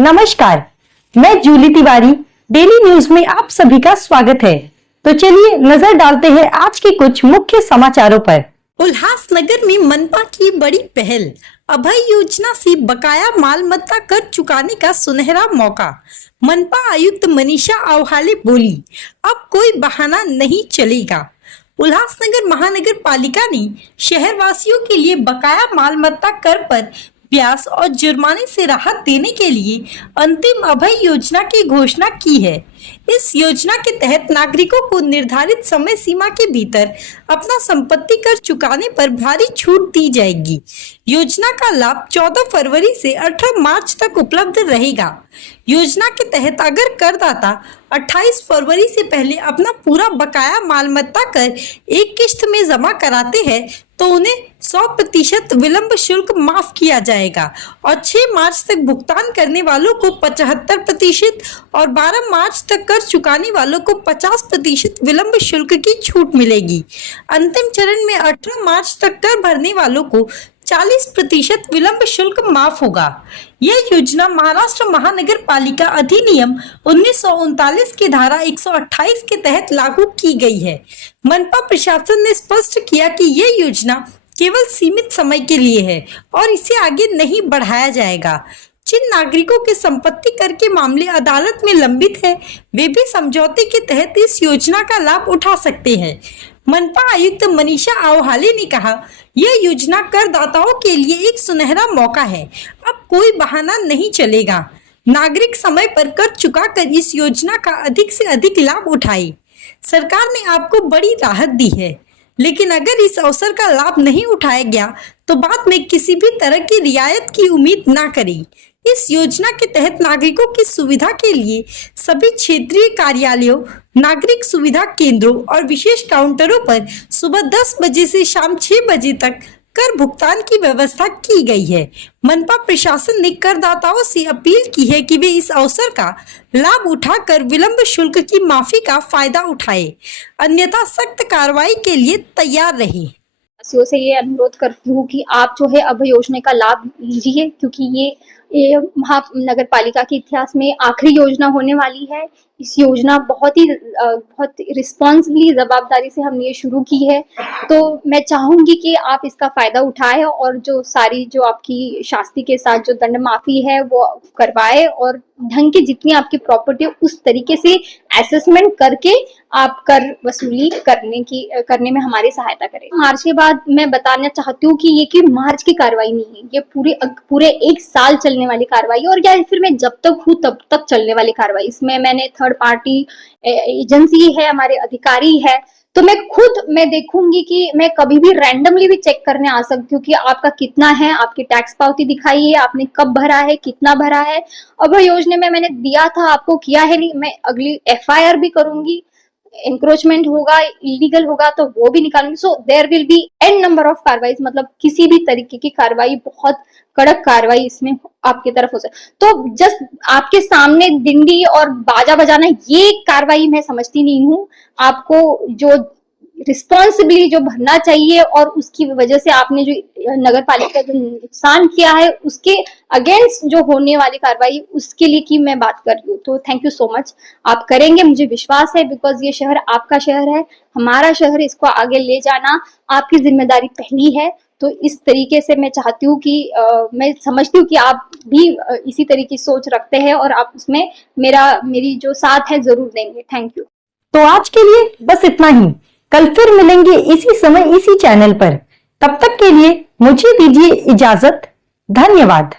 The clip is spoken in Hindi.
नमस्कार, मैं जूली तिवारी। डेली न्यूज में आप सभी का स्वागत है। तो चलिए नजर डालते हैं आज के कुछ मुख्य समाचारों पर। उल्लासनगर में मनपा की बड़ी पहल, अभय योजना से बकाया माल मत्ता कर चुकाने का सुनहरा मौका। मनपा आयुक्त मनीषा अवहाले बोली, अब कोई बहाना नहीं चलेगा। उल्लासनगर महानगर पालिका ने शहरवासियों के लिए बकाया माल मत्ता कर पर ब्याज और जुर्माने से राहत देने के लिए अंतिम अभय योजना की घोषणा की है। इस योजना के तहत नागरिकों को निर्धारित समय सीमा के भीतर अपना संपत्ति कर चुकाने पर भारी छूट दी जाएगी। योजना का लाभ 14 फरवरी से 18 मार्च तक उपलब्ध रहेगा। योजना के तहत अगर करदाता 28 फरवरी से पहले अपना पूरा बकाया मालमत्ता कर एक किश्त में जमा कराते हैं तो उन्हें 100% विलंब शुल्क माफ किया जाएगा और 6 मार्च तक भुगतान करने वालों को 75% और 12 मार्च तक कर चुकाने वालों को 50% विलंब शुल्क की छूट मिलेगी। अंतिम चरण में 18 मार्च तक कर भरने वालों को 40% विलंब शुल्क माफ होगा। यह योजना महाराष्ट्र महानगर पालिका अधिनियम 1939 की धारा 128 के तहत लागू की गई है। मनपा प्रशासन ने स्पष्ट किया कि यह योजना केवल सीमित समय के लिए है और इसे आगे नहीं बढ़ाया जाएगा। जिन नागरिकों के संपत्ति कर के मामले अदालत में लंबित है, वे भी समझौते के तहत इस योजना का लाभ उठा सकते हैं। मनपा आयुक्त मनीषा अवहाले ने कहा, यह योजना करदाताओं के लिए एक सुनहरा मौका है। अब कोई बहाना नहीं चलेगा। नागरिक समय पर कर चुकाकर इस योजना का अधिक से अधिक लाभ उठाए। सरकार ने आपको बड़ी राहत दी है, लेकिन अगर इस अवसर का लाभ नहीं उठाया गया तो बाद में किसी भी तरह की रियायत की उम्मीद ना करें। इस योजना के तहत नागरिकों की सुविधा के लिए सभी क्षेत्रीय कार्यालयों, नागरिक सुविधा केंद्रों और विशेष काउंटरों पर सुबह 10 बजे से शाम 6 बजे तक कर भुगतान की व्यवस्था की गई है। मनपा प्रशासन ने करदाताओं से अपील की है कि वे इस अवसर का लाभ उठाकर विलंब शुल्क की माफी का फायदा उठाए, अन्यथा सख्त कार्रवाई के लिए तैयार रहे। वासियों से ये अनुरोध करती हूँ कि आप जो है अभय योजना का लाभ लीजिए, क्योंकि ये महानगर पालिका के इतिहास में आखिरी योजना होने वाली है। इस योजना बहुत रिस्पॉन्सिबली, जवाबदारी से हमने ये शुरू की है, तो मैं चाहूंगी कि आप इसका फायदा उठाएं और जो आपकी शास्ति के साथ जो दंड माफी है वो करवाए और ढंग की जितनी आपकी प्रॉपर्टी है उस तरीके से असेसमेंट करके आप कर वसूली करने में हमारी सहायता करें। मार्च के बाद मैं बताना चाहती हूँ कि ये कि मार्च की कार्रवाई नहीं है, ये पूरे 1 साल चलने वाली कार्रवाई और या फिर मैं जब तक हूँ तब तक चलने वाली कार्रवाई। इसमें मैंने थर्ड पार्टी एजेंसी है, हमारे अधिकारी है, तो मैं देखूंगी कि मैं कभी भी रैंडमली भी चेक करने आ सकती हूँ कि आपका कितना है, आपकी टैक्स पावती दिखाइए, आपने कब भरा है, कितना भरा है। अब योजना में मैंने दिया था, आपको किया है नहीं, मैं अगली FIR भी करूंगी। एंक्रोचमेंट होगा, इलीगल होगा तो वो भी निकालूंगी। So there will be an number of कार्रवाई, मतलब किसी भी तरीके की कार्रवाई, बहुत कड़क कार्रवाई इसमें आपकी तरफ हो सकती। तो जस्ट आपके सामने डिंडी और बाजा बजाना ये कार्रवाई मैं समझती नहीं हूँ। आपको जो रिस्पॉन्सिबली जो भरना चाहिए और उसकी वजह से आपने जो नगर पालिका का नुकसान किया है उसके अगेंस्ट जो होने वाली कार्रवाई, उसके लिए की मैं बात कर रही हूँ। तो थैंक यू सो मच, आप करेंगे, मुझे विश्वास है, बिकॉज ये शहर आपका शहर है, हमारा शहर, इसको आगे ले जाना आपकी जिम्मेदारी पहली है। तो इस तरीके से मैं चाहती हूँ कि मैं समझती हूँ कि आप भी इसी तरीके की सोच रखते हैं और आप उसमें मेरी जो साथ है जरूर देंगे। Thank you. तो आज के लिए बस इतना ही। कल फिर मिलेंगे इसी समय इसी चैनल पर। तब तक के लिए मुझे दीजिए इजाजत। धन्यवाद।